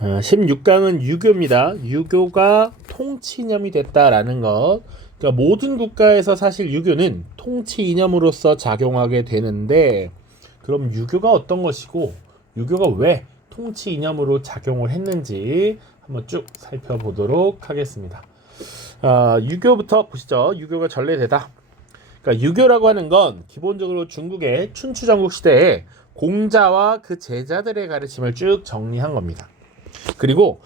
16강은 유교입니다. 유교가 통치 이념이 됐다라는 것. 그러니까 모든 국가에서 사실 유교는 통치 이념으로서 작용하게 되는데, 그럼 유교가 어떤 것이고 유교가 왜 통치 이념으로 작용을 했는지 한번 쭉 살펴보도록 하겠습니다. 유교부터 보시죠. 유교가 전래되다. 그러니까 유교라고 하는 건 기본적으로 중국의 춘추전국 시대에 공자와 그 제자들의 가르침을 쭉 정리한 겁니다. 그리고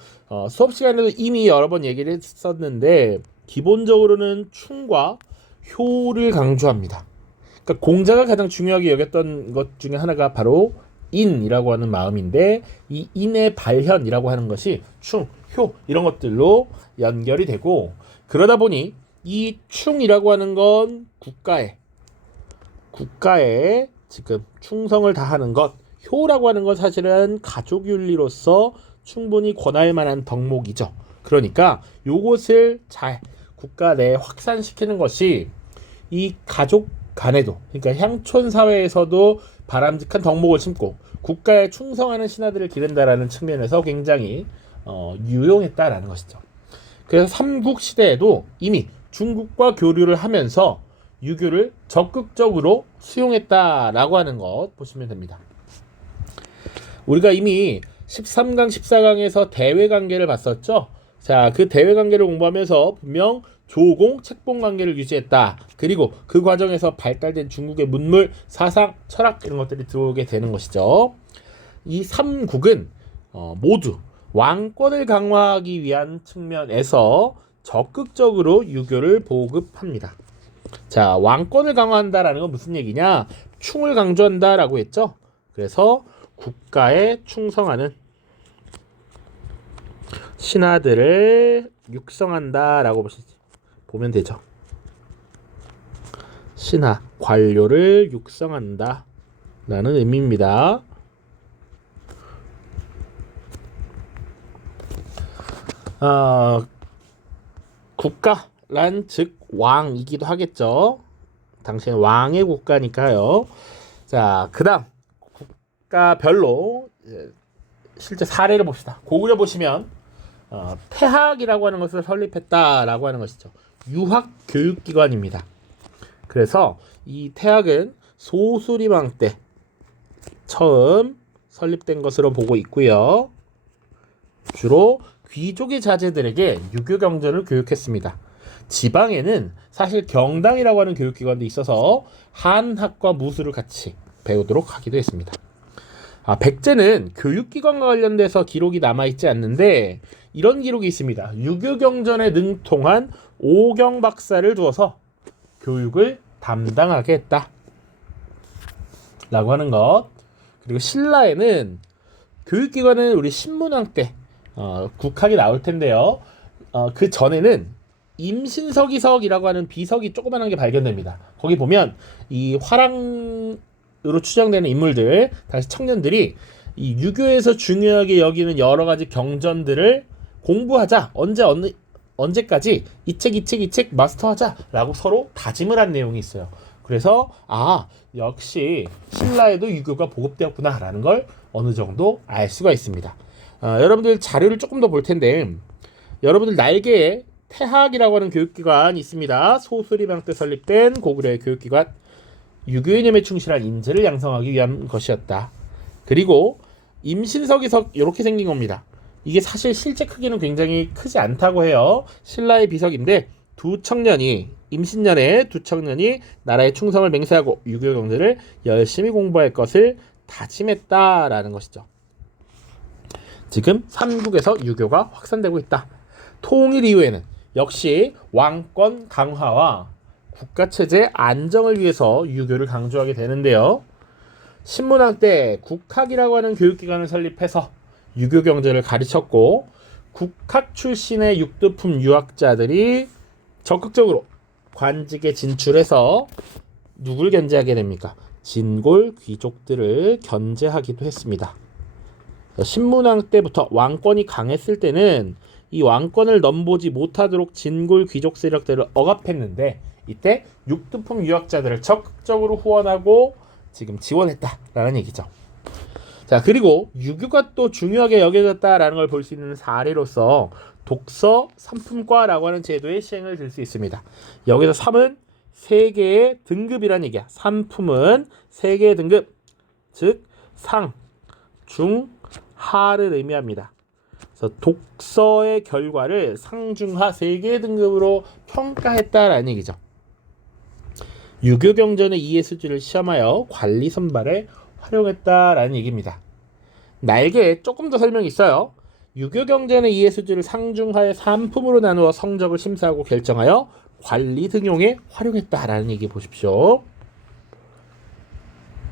수업 시간에도 이미 여러 번 얘기를 했었는데, 기본적으로는 충과 효를 강조합니다. 그러니까 공자가 가장 중요하게 여겼던 것 중에 하나가 바로 인이라고 하는 마음인데, 이 인의 발현이라고 하는 것이 충, 효 이런 것들로 연결이 되고, 그러다 보니 이 충이라고 하는 건 국가에 지금 충성을 다하는 것, 효라고 하는 건 사실은 가족 윤리로서 충분히 권할 만한 덕목이죠. 그러니까 요것을 잘 국가 내에 확산시키는 것이 이 가족 간에도, 그러니까 향촌 사회에서도 바람직한 덕목을 심고 국가에 충성하는 신하들을 기른다라는 측면에서 굉장히 유용했다라는 것이죠. 그래서 삼국 시대에도 이미 중국과 교류를 하면서 유교를 적극적으로 수용했다라고 하는 것 보시면 됩니다. 우리가 이미 13강, 14강에서 대외 관계를 봤었죠. 자, 그 대외 관계를 공부하면서 분명 조공, 책봉 관계를 유지했다. 그리고 그 과정에서 발달된 중국의 문물, 사상, 철학 이런 것들이 들어오게 되는 것이죠. 이 삼국은 모두 왕권을 강화하기 위한 측면에서 적극적으로 유교를 보급합니다. 자, 왕권을 강화한다라는 건 무슨 얘기냐? 충을 강조한다라고 했죠. 그래서 국가에 충성하는 신하들을 육성한다라고 보면 되죠. 신하, 관료를 육성한다 라는 의미입니다. 국가란 즉 왕이기도 하겠죠. 당시엔 왕의 국가니까요. 자, 그 다음 국가별로 실제 사례를 봅시다. 고구려 보시면 태학이라고 하는 것을 설립했다라고 하는 것이죠. 유학 교육기관입니다. 그래서 이 태학은 소수리망 때 처음 설립된 것으로 보고 있고요. 주로 귀족의 자제들에게 유교 경전을 교육했습니다. 지방에는 사실 경당이라고 하는 교육기관도 있어서 한학과 무술을 같이 배우도록 하기도 했습니다. 백제는 교육기관과 관련돼서 기록이 남아있지 않는데 이런 기록이 있습니다. 유교 경전에 능통한 오경 박사를 두어서 교육을 담당하게 했다 라고 하는 것. 그리고 신라에는 교육기관은 우리 신문왕 때 국학이 나올 텐데요. 그 전에는 임신서기석이라고 하는 비석이 조그만한 게 발견됩니다. 거기 보면 이 화랑으로 추정되는 인물들, 당시 청년들이 이 유교에서 중요하게 여기는 여러 가지 경전들을 공부하자. 언제까지 이 책 마스터하자라고 서로 다짐을 한 내용이 있어요. 그래서 역시 신라에도 유교가 보급되었구나라는 걸 어느 정도 알 수가 있습니다. 여러분들 자료를 조금 더 볼 텐데, 여러분들 날개에 태학이라고 하는 교육기관이 있습니다. 소수리망 때 설립된 고구려의 교육기관, 유교 이념에 충실한 인재를 양성하기 위한 것이었다. 그리고 임신석이석 이렇게 생긴 겁니다. 이게 사실 실제 크기는 굉장히 크지 않다고 해요. 신라의 비석인데 임신년에 두 청년이 나라의 충성을 맹세하고 유교 경제를 열심히 공부할 것을 다짐했다라는 것이죠. 지금 삼국에서 유교가 확산되고 있다. 통일 이후에는 역시 왕권 강화와 국가체제 안정을 위해서 유교를 강조하게 되는데요. 신문왕 때 국학이라고 하는 교육기관을 설립해서 유교 경제를 가르쳤고, 국학 출신의 육두품 유학자들이 적극적으로 관직에 진출해서 누굴 견제하게 됩니까? 진골 귀족들을 견제하기도 했습니다. 신문왕 때부터 왕권이 강했을 때는 이 왕권을 넘보지 못하도록 진골 귀족 세력들을 억압했는데, 이때 육두품 유학자들을 적극적으로 후원하고 지금 지원했다라는 얘기죠. 자, 그리고 유교가 또 중요하게 여겨졌다라는 걸 볼 수 있는 사례로서 독서 3품과라고 하는 제도의 시행을 들 수 있습니다. 여기서 3은 세 개의 등급이란 얘기야. 3품은 세 개의 등급, 즉 상, 중, 하를 의미합니다. 그래서 독서의 결과를 상중하 세 개의 등급으로 평가했다라는 얘기죠. 유교경전의 이해수지를 시험하여 관리 선발에 활용했다라는 얘기입니다. 날개에 조금 더 설명이 있어요. 유교경전의 이해수지를 상중하의 3품으로 나누어 성적을 심사하고 결정하여 관리 등용에 활용했다라는 얘기 보십시오.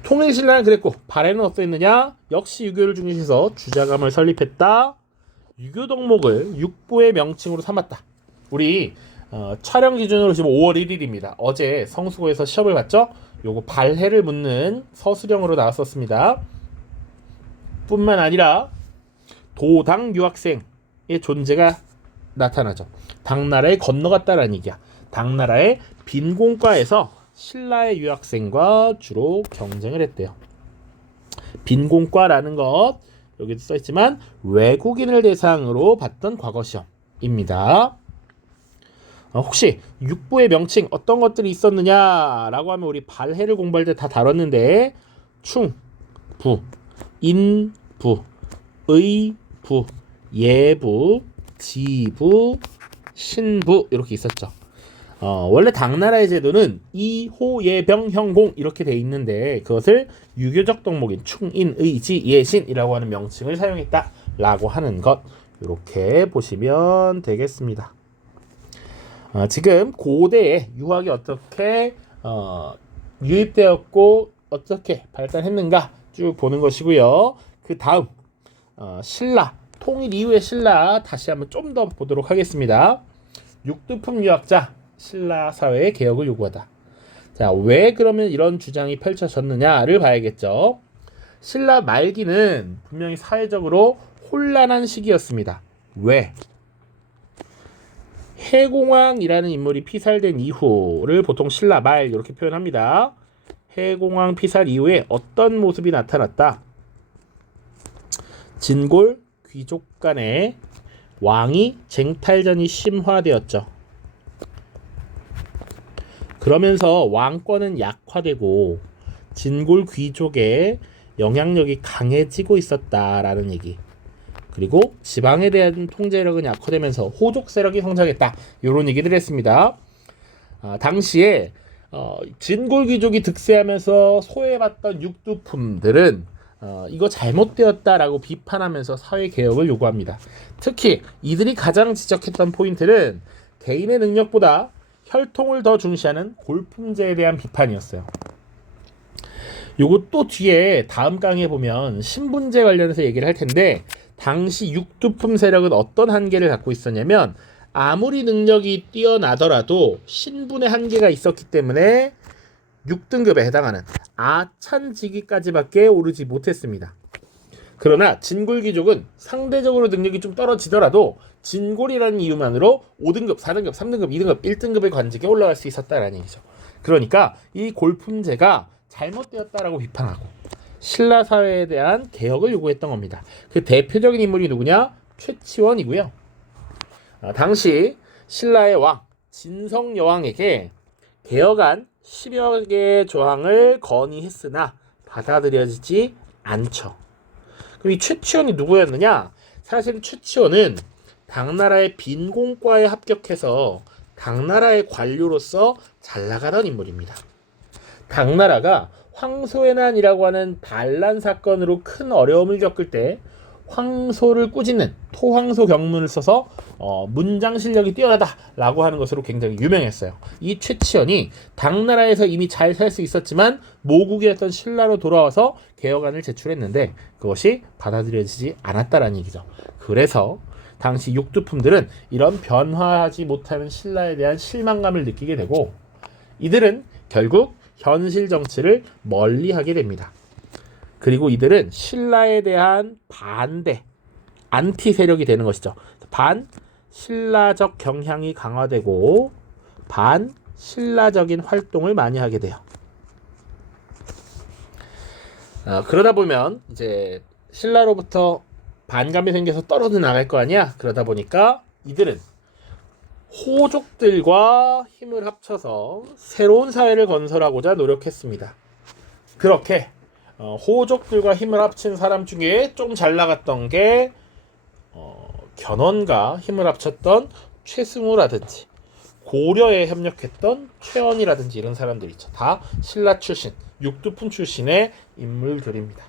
통일신라는 그랬고 발해는 어떠했느냐? 역시 유교를 중시해서 주자감을 설립했다. 유교 덕목을 육부의 명칭으로 삼았다. 우리 촬영 기준으로 지금 5월 1일입니다. 어제 성수고에서 시험을 봤죠? 요거 발해를 묻는 서술형으로 나왔었습니다. 뿐만 아니라 도당 유학생의 존재가 나타나죠. 당나라에 건너갔다라는 얘기야. 당나라의 빈공과에서 신라의 유학생과 주로 경쟁을 했대요. 빈공과라는 것 여기도 써있지만 외국인을 대상으로 봤던 과거 시험입니다. 혹시 육부의 명칭 어떤 것들이 있었느냐라고 하면 우리 발해를 공부할 때 다 다뤘는데 충, 부, 인, 부, 의, 부, 예부, 지부, 신부 이렇게 있었죠. 원래 당나라의 제도는 이호, 예병, 형공 이렇게 돼 있는데 그것을 유교적 덕목인 충인, 의, 지, 예신이라고 하는 명칭을 사용했다라고 하는 것 이렇게 보시면 되겠습니다. 지금 고대에 유학이 어떻게 유입되었고 어떻게 발달했는가 쭉 보는 것이고요. 그 다음 신라 통일 이후의 신라 다시 한번 좀 더 보도록 하겠습니다. 육두품 유학자 신라 사회의 개혁을 요구하다. 자, 왜 그러면 이런 주장이 펼쳐졌느냐를 봐야겠죠. 신라 말기는 분명히 사회적으로 혼란한 시기였습니다. 왜? 해공왕이라는 인물이 피살된 이후를 보통 신라 말 이렇게 표현합니다. 해공왕 피살 이후에 어떤 모습이 나타났다? 진골 귀족 간의 왕위 쟁탈전이 심화되었죠. 그러면서 왕권은 약화되고 진골 귀족의 영향력이 강해지고 있었다라는 얘기. 그리고 지방에 대한 통제력은 약화되면서 호족 세력이 성장했다. 이런 얘기를 했습니다. 당시에 진골 귀족이 득세하면서 소외받던 육두품들은 이거 잘못되었다라고 비판하면서 사회 개혁을 요구합니다. 특히 이들이 가장 지적했던 포인트는 개인의 능력보다 혈통을 더 중시하는 골품제에 대한 비판이었어요. 요거 또 뒤에 다음 강의에 보면 신분제 관련해서 얘기를 할 텐데 당시 육두품 세력은 어떤 한계를 갖고 있었냐면 아무리 능력이 뛰어나더라도 신분의 한계가 있었기 때문에 6등급에 해당하는 아찬지기까지밖에 오르지 못했습니다. 그러나 진골귀족은 상대적으로 능력이 좀 떨어지더라도 진골이라는 이유만으로 5등급, 4등급, 3등급, 2등급, 1등급의 관직에 올라갈 수 있었다라는 얘기죠. 그러니까 이 골품제가 잘못되었다라고 비판하고 신라 사회에 대한 개혁을 요구했던 겁니다. 그 대표적인 인물이 누구냐? 최치원이고요. 당시 신라의 왕 진성여왕에게 개혁안 10여 개의 조항을 건의했으나 받아들여지지 않죠. 그럼 이 최치원이 누구였느냐? 사실 최치원은 당나라의 빈공과에 합격해서 당나라의 관료로서 잘 나가던 인물입니다. 당나라가 황소해난이라고 하는 반란 사건으로 큰 어려움을 겪을 때 황소를 꾸짖는 토황소 경문을 써서 문장 실력이 뛰어나다라고 하는 것으로 굉장히 유명했어요. 이 최치원이 당나라에서 이미 잘 살 수 있었지만 모국이었던 신라로 돌아와서 개혁안을 제출했는데 그것이 받아들여지지 않았다라는 얘기죠. 그래서 당시 육두품들은 이런 변화하지 못하는 신라에 대한 실망감을 느끼게 되고 이들은 결국 현실 정치를 멀리하게 됩니다. 그리고 이들은 신라에 대한 반대, 안티 세력이 되는 것이죠. 반 신라적 경향이 강화되고 반 신라적인 활동을 많이 하게 돼요. 그러다 보면 이제 신라로부터 반감이 생겨서 떨어져 나갈 거 아니야. 그러다 보니까 이들은 호족들과 힘을 합쳐서 새로운 사회를 건설하고자 노력했습니다. 그렇게 호족들과 힘을 합친 사람 중에 좀 잘 나갔던 게 견훤과 힘을 합쳤던 최승우라든지 고려에 협력했던 최언이라든지 이런 사람들 있죠. 다 신라 출신, 육두품 출신의 인물들입니다.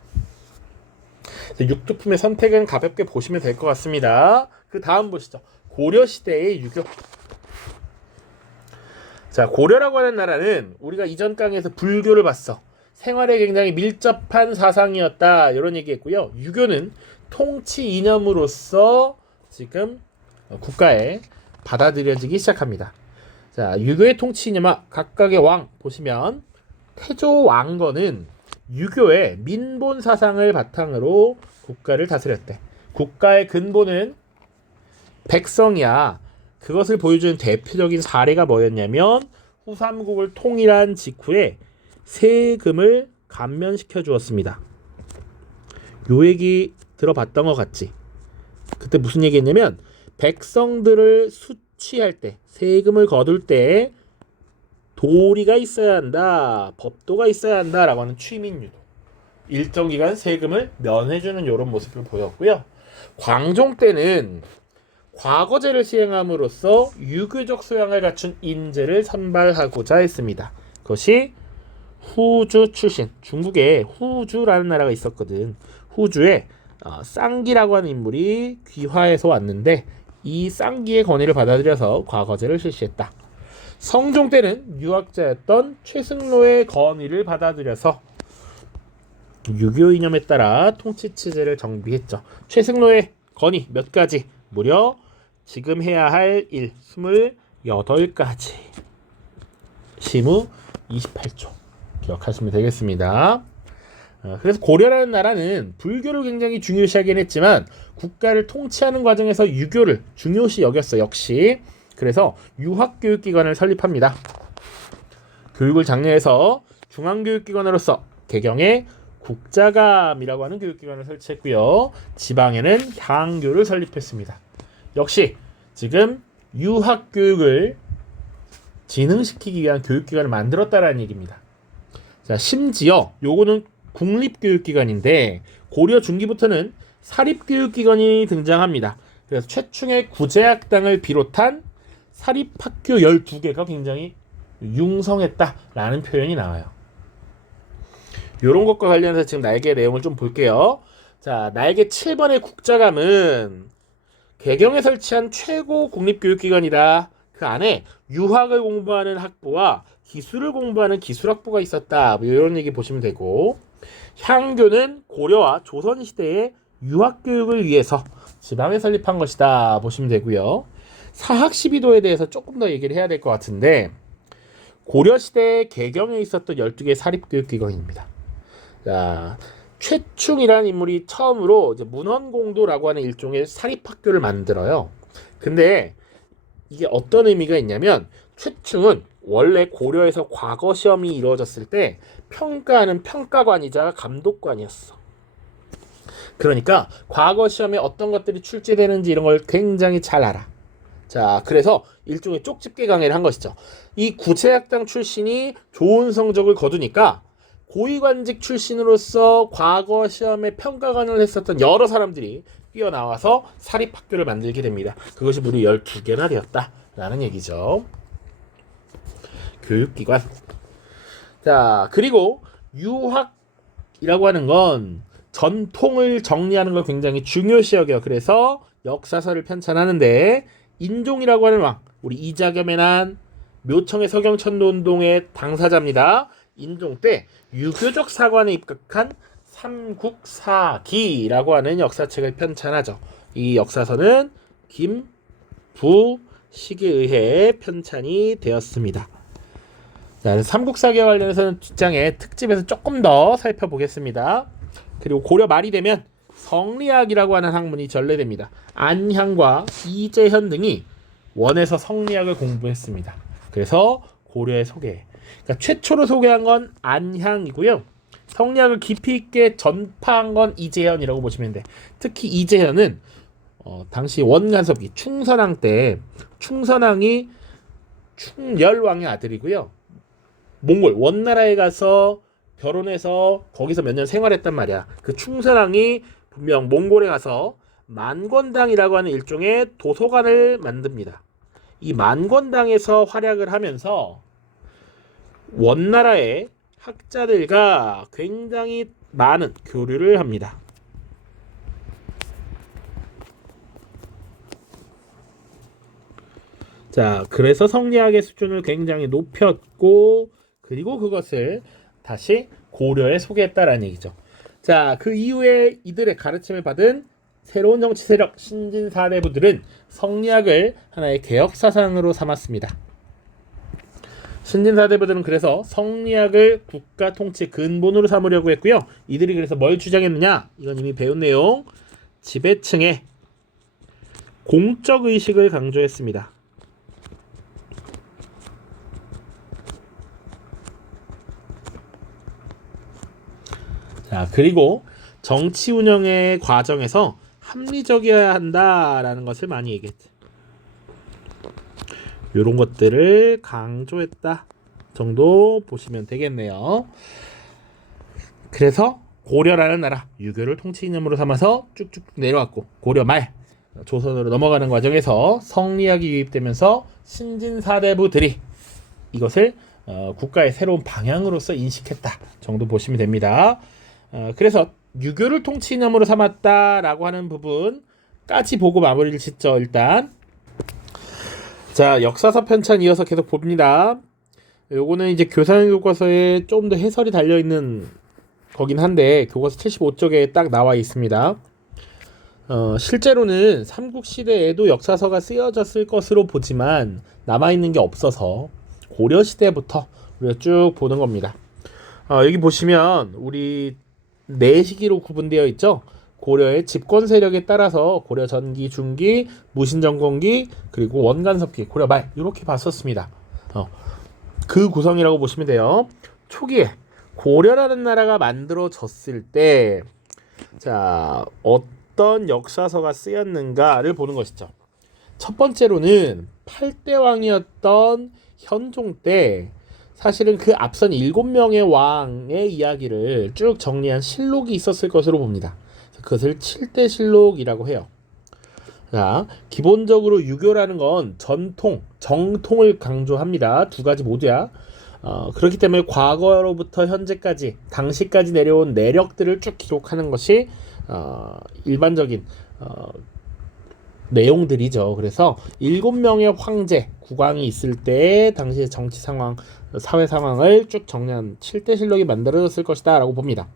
육두품의 선택은 가볍게 보시면 될 것 같습니다. 그 다음 보시죠. 고려시대의 유교. 자, 고려라고 하는 나라는 우리가 이전 강의에서 불교를 봤어. 생활에 굉장히 밀접한 사상이었다 이런 얘기했고요. 유교는 통치 이념으로서 지금 국가에 받아들여지기 시작합니다. 자, 유교의 통치 이념화 각각의 왕 보시면 태조 왕건은 유교의 민본 사상을 바탕으로 국가를 다스렸대. 국가의 근본은 백성이야. 그것을 보여주는 대표적인 사례가 뭐였냐면 후삼국을 통일한 직후에 세금을 감면시켜 주었습니다. 요 얘기 들어봤던 것 같지? 그때 무슨 얘기했냐면 백성들을 수취할 때, 세금을 거둘 때 도리가 있어야 한다, 법도가 있어야 한다라고 하는 취민유도. 일정 기간 세금을 면해주는 이런 모습을 보였고요. 광종 때는 과거제를 시행함으로써 유교적 소양을 갖춘 인재를 선발하고자 했습니다. 그것이 후주 출신, 중국에 후주라는 나라가 있었거든. 후주에 쌍기라고 하는 인물이 귀화해서 왔는데 이 쌍기의 건의를 받아들여서 과거제를 실시했다. 성종 때는 유학자였던 최승로의 건의를 받아들여서 유교 이념에 따라 통치 체제를 정비했죠. 최승로의 건의 몇 가지? 무려 지금 해야 할 일 28가지. 시무 28조. 기억하시면 되겠습니다. 그래서 고려라는 나라는 불교를 굉장히 중요시하긴 했지만 국가를 통치하는 과정에서 유교를 중요시 여겼어. 역시. 그래서 유학교육기관을 설립합니다. 교육을 장려해서 중앙교육기관으로서 개경에 국자감이라고 하는 교육기관을 설치했고요. 지방에는 향교를 설립했습니다. 역시 지금 유학교육을 진흥시키기 위한 교육기관을 만들었다라는 얘기입니다. 자, 심지어 요거는 국립교육기관인데 고려 중기부터는 사립교육기관이 등장합니다. 그래서 최충의 구제학당을 비롯한 사립학교 12개가 굉장히 융성했다라는 표현이 나와요. 이런 것과 관련해서 지금 날개 내용을 좀 볼게요. 자, 날개 7번의 국자감은 개경에 설치한 최고 국립교육기관이다. 그 안에 유학을 공부하는 학부와 기술을 공부하는 기술학부가 있었다. 뭐 이런 얘기 보시면 되고, 향교는 고려와 조선시대의 유학교육을 위해서 지방에 설립한 것이다 보시면 되고요. 사학시비도에 대해서 조금 더 얘기를 해야 될 것 같은데, 고려시대 개경에 있었던 12개의 사립교육기관입니다. 자, 최충이라는 인물이 처음으로 이제 문헌공도라고 하는 일종의 사립학교를 만들어요. 근데 이게 어떤 의미가 있냐면 최충은 원래 고려에서 과거 시험이 이루어졌을 때 평가하는 평가관이자 감독관이었어. 그러니까 과거 시험에 어떤 것들이 출제되는지 이런 걸 굉장히 잘 알아. 자, 그래서 일종의 쪽집게 강의를 한 것이죠. 이 구체학당 출신이 좋은 성적을 거두니까 고위관직 출신으로서 과거 시험에 평가관을 했었던 여러 사람들이 뛰어나와서 사립학교를 만들게 됩니다. 그것이 무려 12개나 되었다라는 얘기죠. 교육기관. 자, 그리고 유학이라고 하는 건 전통을 정리하는 걸 굉장히 중요시 여겨. 그래서 역사서를 편찬하는데 인종이라고 하는 왕, 우리 이자겸의 난 묘청의 서경천도운동의 당사자입니다. 인종 때 유교적 사관에 입각한 삼국사기라고 하는 역사책을 편찬하죠. 이 역사서는 김부식에 의해 편찬이 되었습니다. 자, 삼국사기와 관련해서는 뒷장에 특집에서 조금 더 살펴보겠습니다. 그리고 고려 말이 되면 성리학이라고 하는 학문이 전래됩니다. 안향과 이재현 등이 원에서 성리학을 공부했습니다. 그래서 고려의 소개. 그러니까 최초로 소개한 건 안향이고요. 성리학을 깊이 있게 전파한 건 이재현이라고 보시면 돼. 특히 이재현은 당시 원간섭기 충선왕 때 충선왕이 충열왕의 아들이고요. 몽골 원나라에 가서 결혼해서 거기서 몇 년 생활했단 말이야. 그 충선왕이 분명 몽골에 가서 만권당이라고 하는 일종의 도서관을 만듭니다. 이 만권당에서 활약을 하면서 원나라의 학자들과 굉장히 많은 교류를 합니다. 자, 그래서 성리학의 수준을 굉장히 높였고, 그리고 그것을 다시 고려에 소개했다라는 얘기죠. 자, 그 이후에 이들의 가르침을 받은 새로운 정치 세력 신진사대부들은 성리학을 하나의 개혁 사상으로 삼았습니다. 신진사대부들은 그래서 성리학을 국가 통치 근본으로 삼으려고 했고요. 이들이 그래서 뭘 주장했느냐? 이건 이미 배운 내용. 지배층의 공적 의식을 강조했습니다. 자, 그리고 정치 운영의 과정에서 합리적이어야 한다라는 것을 많이 얘기했죠. 이런 것들을 강조했다 정도 보시면 되겠네요. 그래서 고려라는 나라 유교를 통치 이념으로 삼아서 쭉쭉 내려왔고, 고려 말 조선으로 넘어가는 과정에서 성리학이 유입되면서 신진사대부들이 이것을 국가의 새로운 방향으로서 인식했다 정도 보시면 됩니다. 그래서 유교를 통치 이념으로 삼았다라고 하는 부분까지 보고 마무리를 짓죠. 일단 자, 역사서 편찬 이어서 계속 봅니다. 요거는 이제 교사형 교과서에 좀 더 해설이 달려있는 거긴 한데 교과서 75쪽에 딱 나와 있습니다. 실제로는 삼국시대에도 역사서가 쓰여졌을 것으로 보지만 남아있는 게 없어서 고려시대부터 우리가 쭉 보는 겁니다. 여기 보시면 우리 네 시기로 구분되어 있죠. 고려의 집권 세력에 따라서 고려 전기, 중기, 무신정권기, 그리고 원간섭기, 고려 말 이렇게 봤었습니다. 그 구성이라고 보시면 돼요. 초기에 고려라는 나라가 만들어졌을 때, 자, 어떤 역사서가 쓰였는가를 보는 것이죠. 첫 번째로는 8대 왕이었던 현종 때 사실은 그 앞선 7명의 왕의 이야기를 쭉 정리한 실록이 있었을 것으로 봅니다. 그것을 7대 실록이라고 해요. 자, 기본적으로 유교라는 건 전통, 정통을 강조합니다. 두 가지 모두야. 그렇기 때문에 과거로부터 현재까지, 당시까지 내려온 내력들을 쭉 기록하는 것이 일반적인 내용들이죠. 그래서 7명의 황제, 국왕이 있을 때 당시의 정치 상황, 사회 상황을 쭉 정리한 7대 실록이 만들어졌을 것이다 라고 봅니다.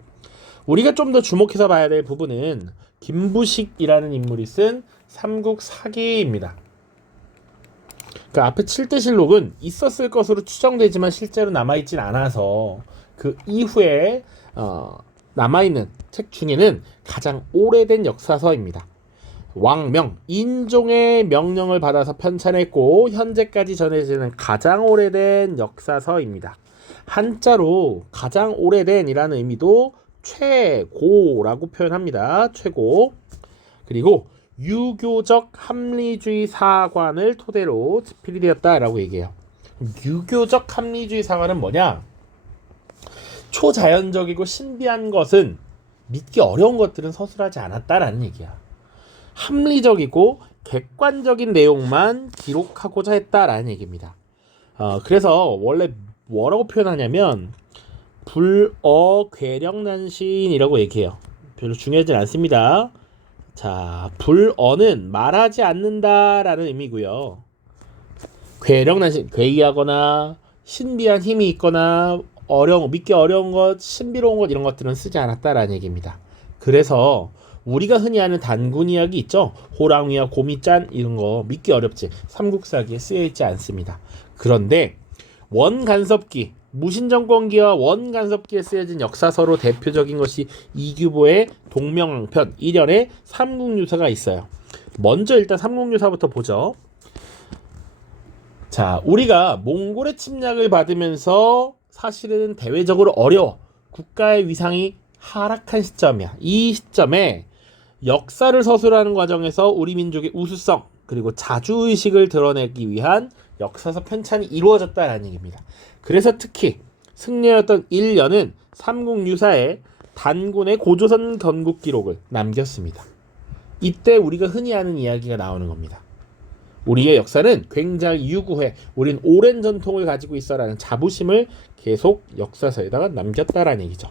우리가 좀 더 주목해서 봐야 될 부분은 김부식이라는 인물이 쓴 삼국사기입니다. 그 앞에 7대 실록은 있었을 것으로 추정되지만 실제로 남아있진 않아서 그 이후에 남아있는 책 중에는 가장 오래된 역사서입니다. 왕명, 인종의 명령을 받아서 편찬했고 현재까지 전해지는 가장 오래된 역사서입니다. 한자로 가장 오래된이라는 의미도 최고라고 표현합니다. 최고. 그리고 유교적 합리주의 사관을 토대로 집필이 되었다라고 얘기해요. 유교적 합리주의 사관은 뭐냐? 초자연적이고 신비한 것은 믿기 어려운 것들은 서술하지 않았다라는 얘기야. 합리적이고 객관적인 내용만 기록하고자 했다라는 얘기입니다. 그래서 원래 뭐라고 표현하냐면 불어 괴력난신이라고 얘기해요. 별로 중요하진 않습니다. 자, 불어는 말하지 않는다라는 의미고요. 괴력난신, 괴이하거나 신비한 힘이 있거나 믿기 어려운 것, 신비로운 것 이런 것들은 쓰지 않았다라는 얘기입니다. 그래서 우리가 흔히 아는 단군 이야기 있죠. 호랑이와 곰이짠 이런 거 믿기 어렵지. 삼국사기에 쓰여있지 않습니다. 그런데 원간섭기, 무신정권기와 원간섭기에 쓰여진 역사서로 대표적인 것이 이규보의 동명왕편 1연의 삼국유사가 있어요. 먼저 일단 삼국유사부터 보죠. 자, 우리가 몽골의 침략을 받으면서 사실은 대외적으로 어려워. 국가의 위상이 하락한 시점이야. 이 시점에 역사를 서술하는 과정에서 우리 민족의 우수성 그리고 자주의식을 드러내기 위한 역사서 편찬이 이루어졌다라는 얘기입니다. 그래서 특히 승려였던 1년은 삼국유사에 단군의 고조선 건국 기록을 남겼습니다. 이때 우리가 흔히 하는 이야기가 나오는 겁니다. 우리의 역사는 굉장히 유구해. 우린 오랜 전통을 가지고 있어라는 자부심을 계속 역사서에다가 남겼다라는 얘기죠.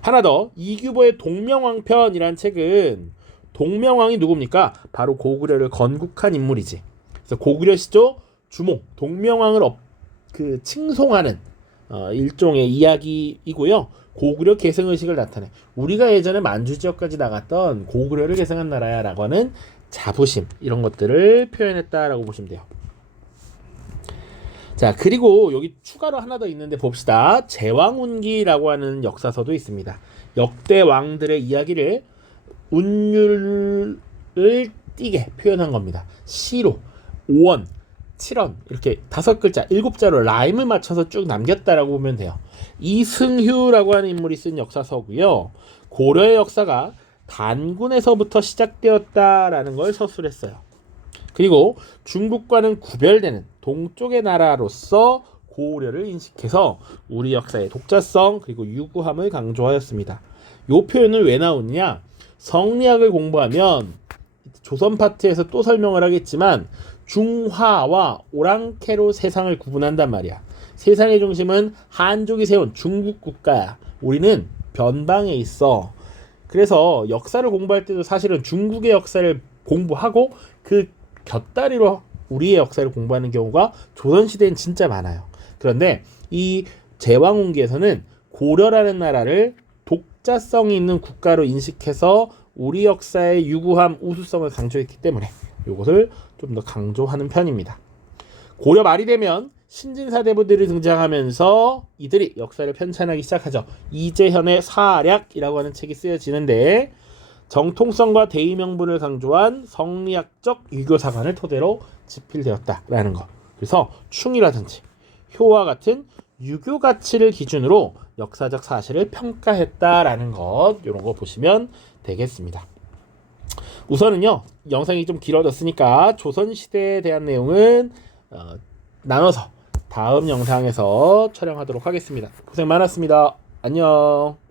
하나 더, 이규보의 동명왕편이란 책은 동명왕이 누굽니까? 바로 고구려를 건국한 인물이지. 그래서 고구려 시조 주몽 동명왕을 칭송하는 일종의 이야기이고요. 고구려 계승의식을 나타내. 우리가 예전에 만주 지역까지 나갔던 고구려를 계승한 나라야라고 하는 자부심 이런 것들을 표현했다라고 보시면 돼요. 자, 그리고 여기 추가로 하나 더 있는데 봅시다. 제왕운기라고 하는 역사서도 있습니다. 역대 왕들의 이야기를 운율을 띄게 표현한 겁니다. 시로, 5원, 7원 이렇게 5글자, 7자로 라임을 맞춰서 쭉 남겼다라고 보면 돼요. 이승휴라고 하는 인물이 쓴 역사서고요. 고려의 역사가 단군에서부터 시작되었다라는 걸 서술했어요. 그리고 중국과는 구별되는 동쪽의 나라로서 고려를 인식해서 우리 역사의 독자성 그리고 유구함을 강조하였습니다. 이 표현을 왜 나오느냐? 성리학을 공부하면 조선 파트에서 또 설명을 하겠지만 중화와 오랑캐로 세상을 구분한단 말이야. 세상의 중심은 한족이 세운 중국 국가야. 우리는 변방에 있어. 그래서 역사를 공부할 때도 사실은 중국의 역사를 공부하고 그 곁다리로 우리의 역사를 공부하는 경우가 조선시대엔 진짜 많아요. 그런데 이 제왕운기에서는 고려라는 나라를 독자성이 있는 국가로 인식해서 우리 역사의 유구함, 우수성을 강조했기 때문에 이것을 좀 더 강조하는 편입니다. 고려 말이 되면 신진사대부들이 등장하면서 이들이 역사를 편찬하기 시작하죠. 이재현의 사략이라고 하는 책이 쓰여지는데 정통성과 대의명분을 강조한 성리학적 유교사관을 토대로 집필되었다라는 것. 그래서 충이라든지 효와 같은 유교 가치를 기준으로 역사적 사실을 평가했다라는 것, 이런 거 보시면 되겠습니다. 우선은요, 영상이 좀 길어졌으니까 조선시대에 대한 내용은 나눠서 다음 영상에서 촬영하도록 하겠습니다. 고생 많았습니다. 안녕.